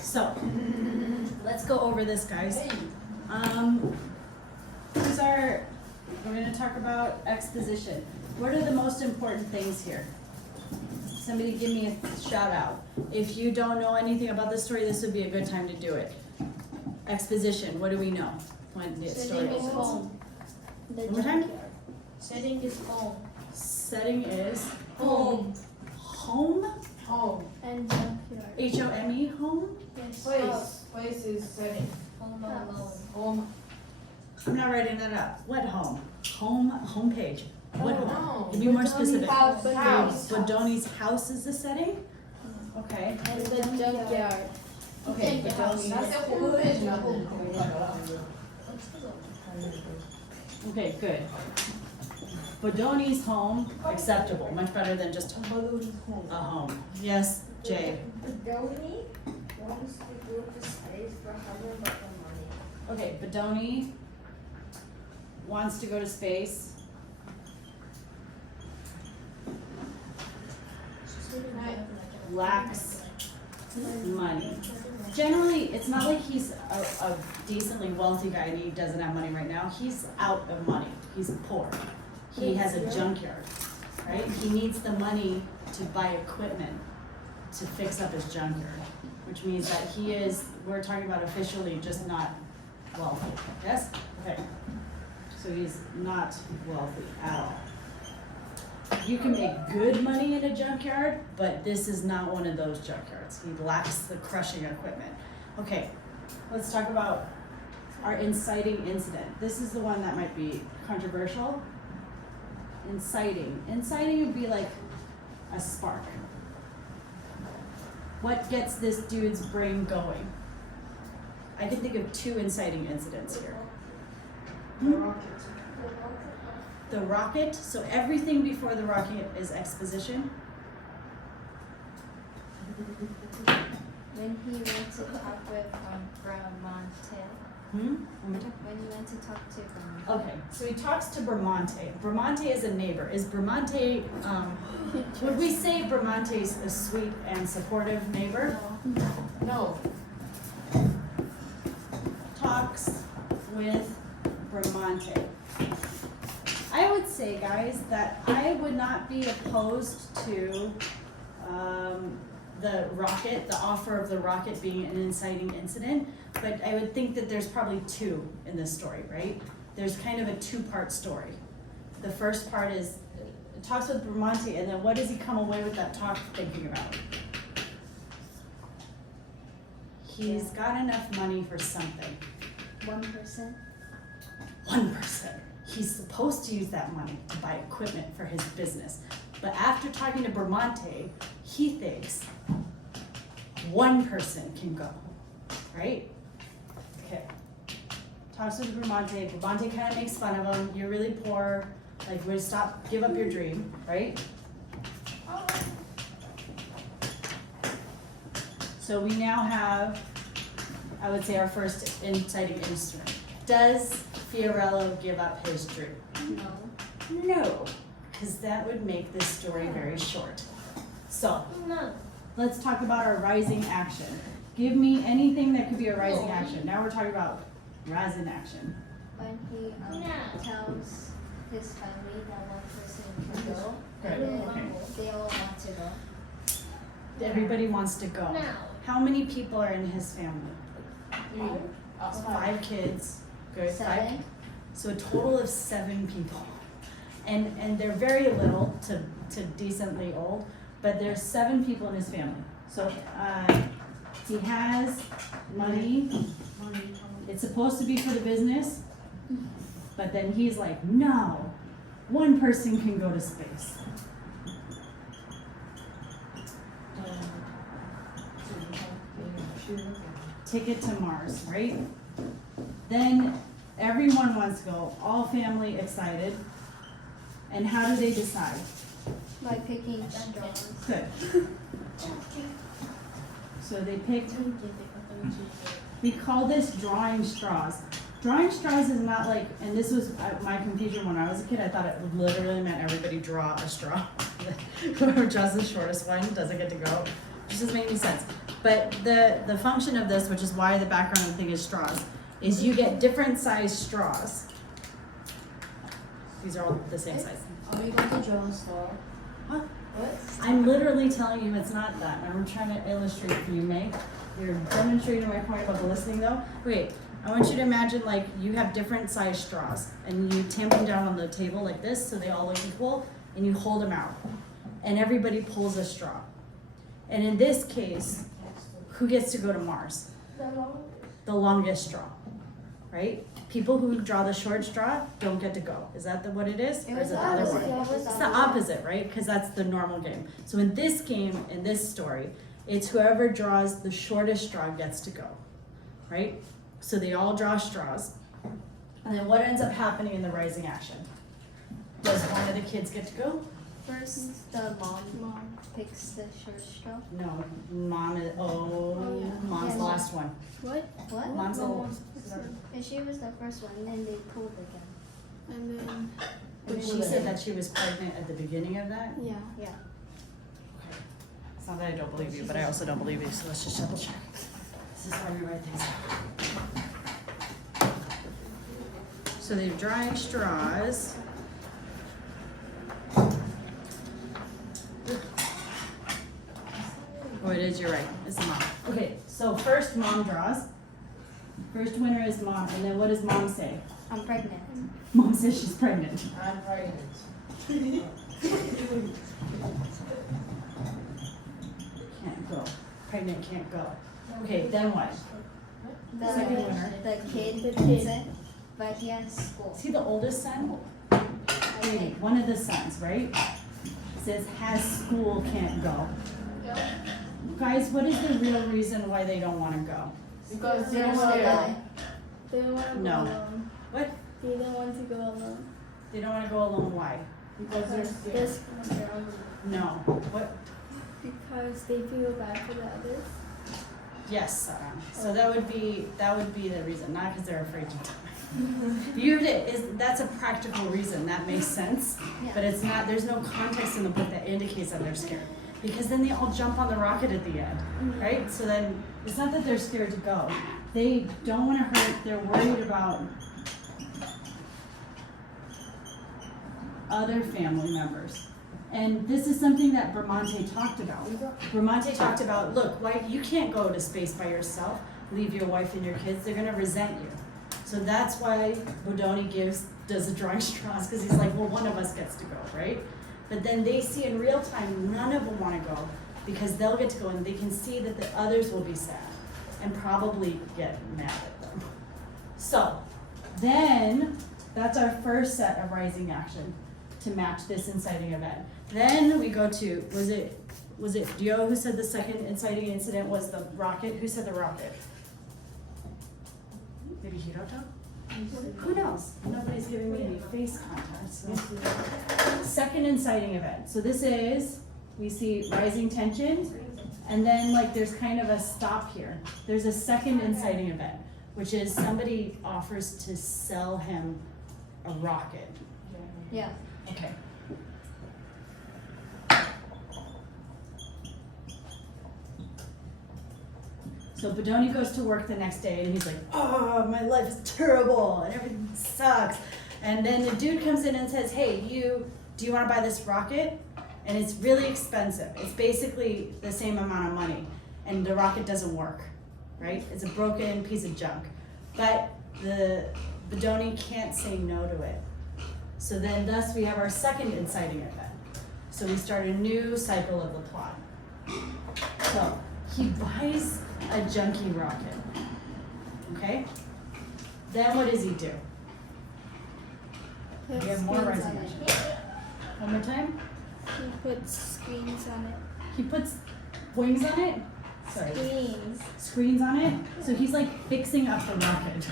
So, let's go over this, guys. We're gonna talk about exposition. What are the most important things here? Somebody give me a shout out. If you don't know anything about this story, this would be a good time to do it. Exposition, what do we know? When the story Setting is opens? home. One more time? Setting is home. Setting is Home. home? Home. And junkyard. H-O-M-E, home? Yes. Place. Place is setting. Home alone. Home. I'm not writing that up. What home? Homepage. What Oh, home? no. Give me more Bodoni's specific. house. House. Bodoni's house is the setting? Okay. And the junkyard. Okay, That's the Bodoni's. homepage na home. Okay, good. Bodoni's home, acceptable, much better than just a home. Yes, Jay. Bodoni wants to go to space for having but the money. Okay, Bodoni wants to go to space. Lacks money. Generally, it's not like he's a decently wealthy guy and he doesn't have money right now. He's out of money. He's poor. He has a junkyard, right? He needs the money to buy equipment to fix up his junkyard, which means that he is, we're talking about officially just not wealthy. Yes? Okay. So he's not wealthy at all. You can make good money in a junkyard, but this is not one of those junkyards. He lacks the crushing equipment. Okay, let's talk about our inciting incident. This is the one that might be controversial. Inciting. Inciting would be like a spark. What gets this dude's brain going? I can think of two inciting incidents here. The rocket, so everything before the rocket is exposition. When he went to talk with Bramante. One more time. When you went to talk to Bramante. Okay, so he talks to Bramante. Bramante is a neighbor. Is Bramante, would we say Bramante's a sweet and supportive neighbor? No. Talks with Bramante. I would say, guys, that I would not be opposed to the rocket, the offer of the rocket being an inciting incident, but I would think that there's probably two in this story, right? There's kind of a two-part story. The first part is, it talks with Bramante, and then what does he come away with that talk thinking about? He's got enough money for something. 1%. 1%. He's supposed to use that money to buy equipment for his business. But after talking to Bramante, he thinks one person can go, right? Okay. Talks with Bramante. Bramante kind of makes fun of him. You're really poor. Like, would stop, give up your dream, right? So we now have, I would say, our first inciting instrument. Does Fiorello give up his dream? No. No, because that would make this story very short. So, No. let's talk about our rising action. Give me anything that could be a rising action. Now we're talking about rising action. When he tells his family that one person can go, Good, and okay. then they all want to go. Everybody wants to go. No. How many people are in his family? 3. 5 kids. Good. 5. 7. So a total of 7 people. And they're very little to decently old, but there's 7 people in his family. So he has money. It's supposed to be for the business, but then he's like, no, one person can go to space. Ticket to Mars, right? Then everyone wants to go, all family excited. And how do they decide? By picking straws. Good. So they picked, we call this drawing straws. Drawing straws is not like, and this was my confusion when I was a kid, I thought it literally meant everybody draw a straw. Whoever draws the shortest one doesn't get to go, which doesn't make any sense. But the function of this, which is why the background thing is straws, is you get different size straws. These are all the same size. Are we going to draw a star? What? What? I'm literally telling you it's not that. I'm trying to illustrate for you, May. You're demonstrating my point about the listening though. Okay, I want you to imagine like you have different size straws and you tamp them down on the table like this so they all look equal and you hold them out. And everybody pulls a straw. And in this case, who gets to go to Mars? The longest straw, right? People who draw the short straw don't get to go. Is that what it is? It Or was is it the the other opposite. one? It was It's the opposite, right? Because that's the normal game. So in this game, in this story, it's whoever draws the shortest straw gets to go, right? So they all draw straws. And then what ends up happening in the rising action? Does one of the kids get to go? First, the mom picks the short straw. No, mom is, mom's the last one. What? What? Mom's the And she was the first one, then they pulled again. And then, Did she say that she was pregnant at the beginning of that? yeah. Yeah. It's not that I don't believe you, but I also don't believe you, so let's just double check. This is why we write things down. So they're drying straws. Oh, it is, you're right, it's the mom. Okay, so first mom draws. First winner is mom, and then what does mom say? I'm pregnant. Mom says she's pregnant. I'm pregnant. Can't go. Pregnant can't go. Okay, then what? Second winner. The kid The puts kid. it, but he has school. Is he the oldest son? I Wait, think. one of the sons, right? Says has school, can't go. Guys, what is the real reason why they don't want to go? Because They're they're gonna scared. die. They don't want to No. go alone. What? They don't want to go alone. They don't want to go alone. Why? Because they're scared. This girl. No. What? Because they feel bad for the others. Yes, Sarah. So that would be the reason, not because they're afraid to die. That's a practical reason. That makes sense, Yeah. but it's not. There's no context in the book that indicates that they're scared. Because then they all jump on the rocket at the end, right? So then it's not that they're scared to go. They don't want to hurt. They're worried about other family members. And this is something that Bramante talked about. Bramante talked about, look, why you can't go to space by yourself, leave your wife and your kids, they're gonna resent you. So that's why Bodoni does the drawing straws, because he's like, well, one of us gets to go, right? But then they see in real time, none of them wanna go, because they'll get to go and they can see that the others will be sad and probably get mad at them. So, then, that's our first set of rising action to match this inciting event. Then we go to, was it Dio who said the second inciting incident was the rocket? Who said the rocket? Maybe Hiroto? Who knows? Nobody's giving me any face contact, so. Second inciting event. So this is, we see rising tension, and then like there's kind of a stop here. There's a second inciting event, which is somebody offers to sell him a rocket. Yeah. Okay. So Bodoni goes to work the next day and he's like, oh, my life is terrible and everything sucks. And then the dude comes in and says, hey, do you want to buy this rocket? And it's really expensive. It's basically the same amount of money. And the rocket doesn't work, right? It's a broken piece of junk. But the Bodoni can't say no to it. So then thus we have our second inciting event. So we start a new cycle of the plot. So he buys a junky rocket, okay? Then what does he do? We Put have more screens rising on action. it. One more time. He puts screens on it. He puts wings on it? Sorry. Screens. Screens on it? So he's like fixing up the rocket.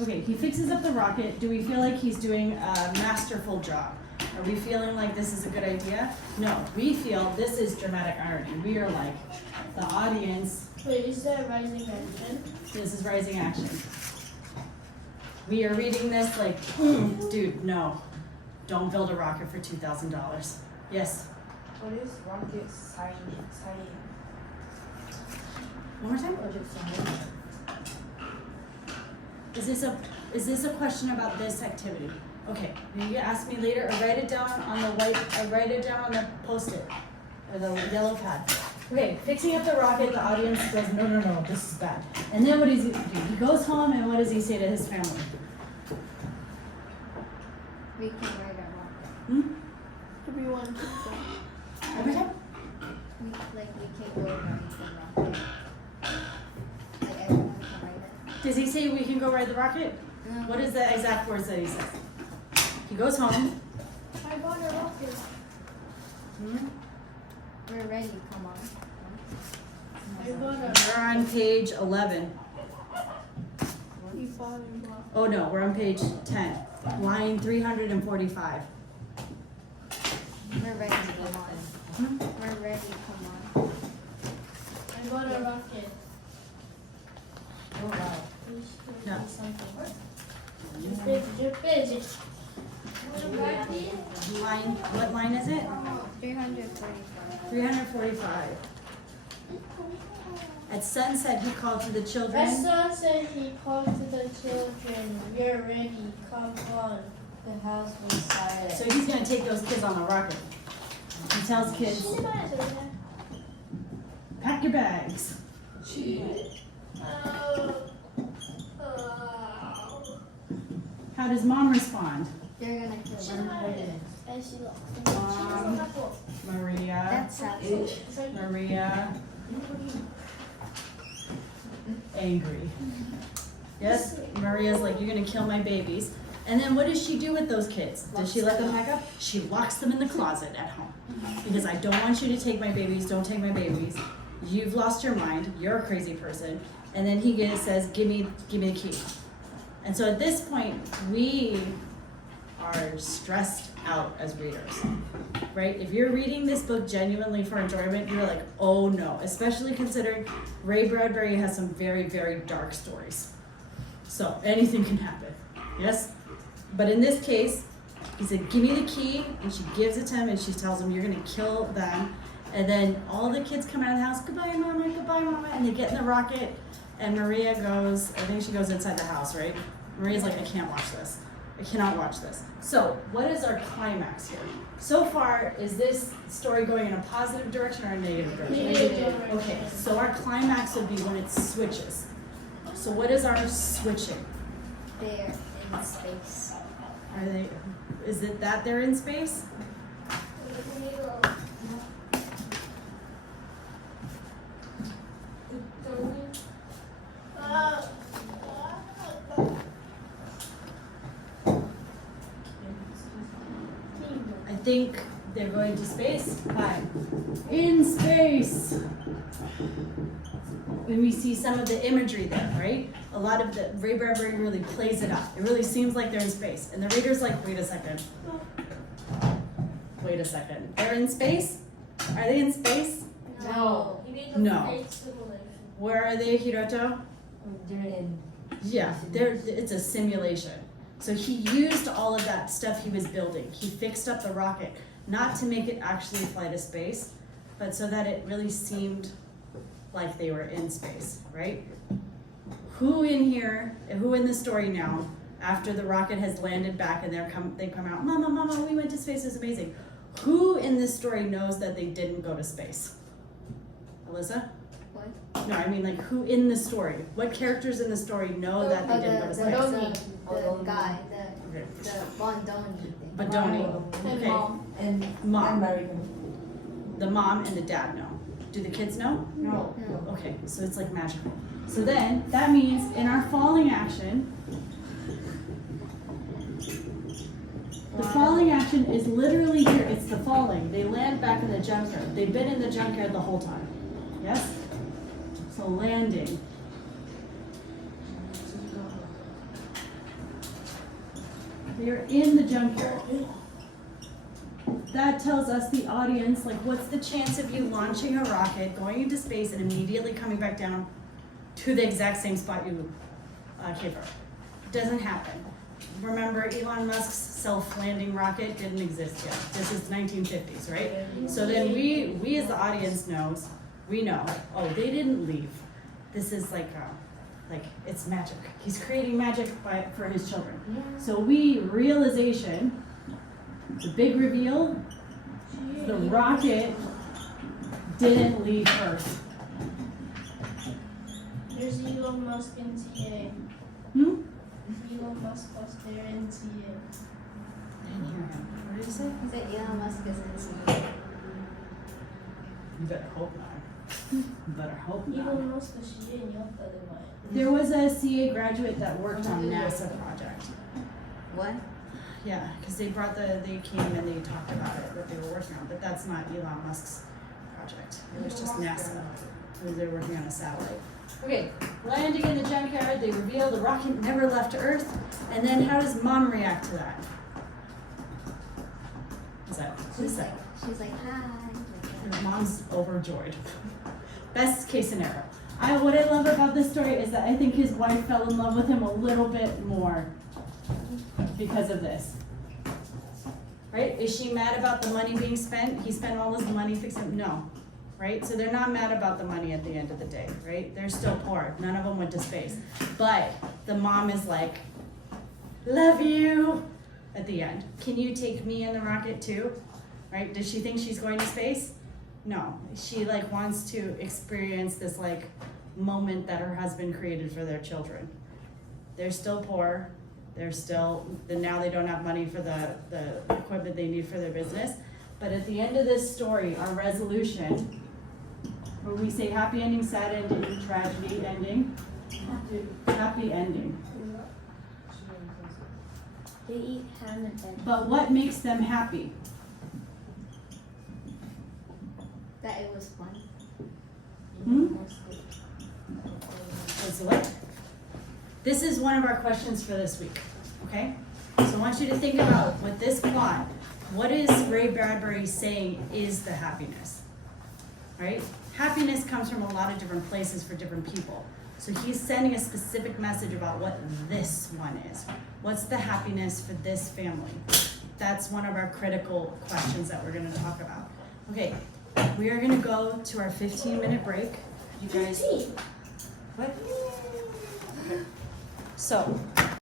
Okay, he fixes up the rocket. Do we feel like he's doing a masterful job? Are we feeling like this is a good idea? No, we feel this is dramatic irony. We are like, the audience, Wait, is that rising action? this is rising action. We are reading this like, dude, no. Don't build a rocket for $2,000. Yes? What is rocket science? One more time? Project science. Is this a question about this activity? Okay, you can ask me later or write it down on the write it down on the post-it or the yellow pad. Okay, fixing up the rocket, the audience goes, no, this is bad. And then what does he do? He goes home and what does he say to his family? We can ride a rocket. Everyone keep going. Every time? We can go ride the rocket. Like everyone can ride it. Does he say we can go ride the rocket? No. What is the exact words that he says? He goes home. I bought a rocket. We're ready, come on. I bought a We're on page 11. You bought a rocket. Oh no, we're on page 10, line 345. We're ready, come on. We're ready, come on. I bought a rocket. Oh wow. You should No. do something. You're busy. Line, what line is it? 345. 345. At sunset, he called to the children. Restaurant said he called to the children. You're ready. Come on. The house was silent. So he's gonna take those kids on a rocket. He tells kids, pack your bags. How does mom respond? They're gonna kill them. And she lost. Maria, That's savage. Maria, angry. Yes, Maria's like, you're gonna kill my babies. And then what does she do with those kids? Does she let them pack up? She locks them in the closet at home. Because I don't want you to take my babies, don't take my babies. You've lost your mind, you're a crazy person. And then he says, give me the key. And so at this point, we are stressed out as readers, right? If you're reading this book genuinely for enjoyment, you're like, oh no, especially considering Ray Bradbury has some very, very dark stories. So anything can happen, yes? But in this case, he said, give me the key, and she gives it to him, and she tells him, you're gonna kill them. And then all the kids come out of the house, goodbye mama, and they get in the rocket, and Maria goes, I think she goes inside the house, right? Maria's like, I can't watch this. I cannot watch this. So, what is our climax here? So far, is this story going in a positive direction or a negative direction? Negative. Okay, so our climax would be when it switches. So what is our switching? They're in space. Are they, is it that they're in space? I think they're going to space. Hi. In space. When we see some of the imagery there, right? A lot of the, Ray Bradbury really plays it up. It really seems like they're in space. And the reader's like, wait a second. Wait a second. They're in space? Are they in space? No. No. Where are they, Hiroto? They're in. Yeah, it's a simulation. So he used all of that stuff he was building. He fixed up the rocket, not to make it actually fly to space, but so that it really seemed like they were in space, right? Who in here, who in the story now, after the rocket has landed back and they come out, Mama, we went to space, it's amazing. Who in this story knows that they didn't go to space? Alyssa? What? No, I mean like who in the story? What characters in the story know that they didn't go to space? The guy, the Bondoni thing. Badoni. And Okay. mom. And Mom. American. The mom and the dad know. Do the kids know? No. No. Okay, so it's like magical. So then that means in our falling action, the falling action is literally here. It's the falling. They land back in the junkyard. They've been in the junkyard the whole time. Yes? So landing. They're in the junkyard. That tells us, the audience, like what's the chance of you launching a rocket, going into space, and immediately coming back down to the exact same spot you came from? Doesn't happen. remember Elon Musk's self-landing rocket didn't exist yet. This is 1950s, right? So then we as the audience we know, oh, they didn't leave. This is like it's magic. He's creating magic for his children. So realization, the big reveal, the rocket didn't leave Earth. There's Elon Musk and TA. Elon Musk was there in TA. I didn't hear him. What did he say? He said Elon Musk is insane. You better hope not. You better hope not. Elon Musk was TA and y'all thought it might. There was a CA graduate that worked on NASA project. What? Yeah, because they came and they talked about it, what they were working on, but that's not Elon Musk's project. It was just NASA. They were working on a satellite. Okay, landing in the junkyard, they reveal the rocket never left Earth, and then how does Mom react to that? She's like, hi. Her mom's overjoyed. Best case scenario. What I love about this story is that I think his wife fell in love with him a little bit more because of this. Right? Is she mad about the money being spent? He spent all his money fixing, no. Right? So they're not mad about the money at the end of the day, right? They're still poor. None of them went to space. But the mom is like, love you at the end. Can you take me in the rocket too? Right? Does she think she's going to space? No. She wants to experience this moment that her husband created for their children. They're still poor. Now they don't have money for the equipment they need for their business. But at the end of this story, our resolution, where we say happy ending, sad ending, tragedy ending, happy ending. They eat ham and eggs. But what makes them happy? That it was fun. What's the what? This is one of our questions for this week, okay? So I want you to think about with this plot, what is Ray Bradbury saying is the happiness, right? Happiness comes from a lot of different places for different people. So he's sending a specific message about what this one is. What's the happiness for this family? That's one of our critical questions that we're gonna talk about. Okay, we are gonna go to our 15-minute break. You guys, what? Okay. So,